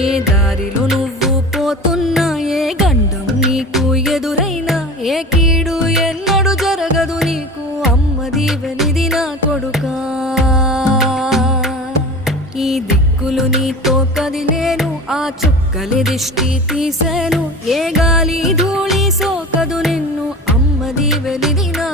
ఏ దారిలో నువ్వు పోతున్నా, ఏ గండం నీకు ఎదురైనా, ఏ కీడు ఎన్నడు జరగదు నీకు. అమ్మ దీవెనిది నా కొడుకా. ఈ దిక్కులు నీతో కదిలేను, ఆ చుక్కలి దిష్టి తీసేను. ఏ గాలి ధూళి సోకదు నిన్ను, అమ్మ దీవెనిది నా